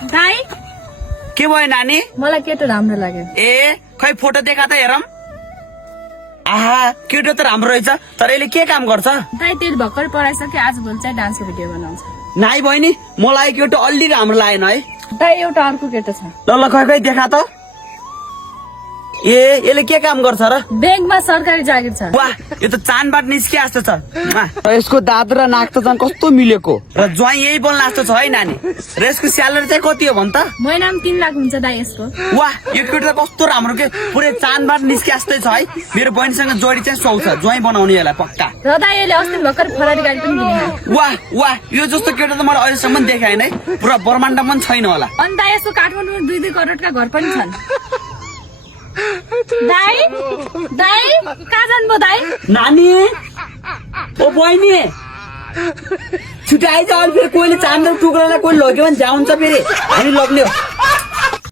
दाइ के भयो नानी? मलाई केटो राम्रो लाग्यो। ए खै फोटो देखा त हेरौँ। आहा केटो त राम्रो रहेछ, तर यसले के काम गर्छ? दाइ तेल भर्खर पढाइसक्यो, आजभोलि चाहिँ डान्सको भिडियो बनाउँछ। नाइ बहिनी, मलाई केटो अलि राम्रो लागेन है। दाइ एउटा अर्को केटो छ। ल खै देखा त। ए यसले के काम गर्छ र? ब्याङ्कमा सरकारी जागिर छ। वाह, यो त चानबाट निस्किया जस्तो छ। यसको दाँत र नाक त झन् कस्तो मिलेको। र ज्वाइँ यही बोल्न जस्तो छ है नानी। र यसको स्यालेरी चाहिँ कति हो भन् त? महिनामा 3 लाख हुन्छ दाइ यसको। वाह, यो केटो त कस्तो राम्रो के, पुरै चानबाट निस्किया जस्तै छ है। मेरो बहिनीसँग जोडी चाहिँ सुहाउँछ, ज्वाइँ बनाउने यसलाई पक्का। र दाइ यसले अस्ति भर्खर फरारी गाडी पनि किनेको। वाह, यो जस्तो केटो त मैले अहिलेसम्म देखाएन है। पुरा ब्रह्माण्ड पनि छैन होला। अनि दाइ यसको काठमाडौँमा 2-2 करोडका घर पनि छन्। दाइ कहाँ जानुभयो दाइ? नानी ओ बहिनी छिटो आइज, अहिले फेरि कोहीले चाँदो टुक्रालाई कोही लग्यो भने झ्या हुन्छ फेरि, हामी लग्ने हो।